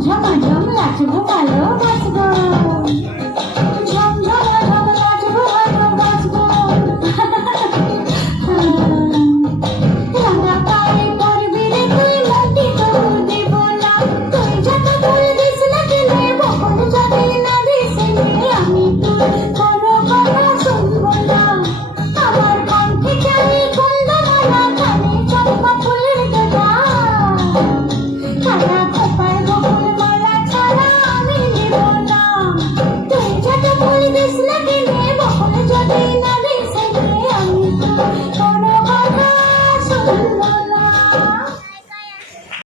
千万不要惹。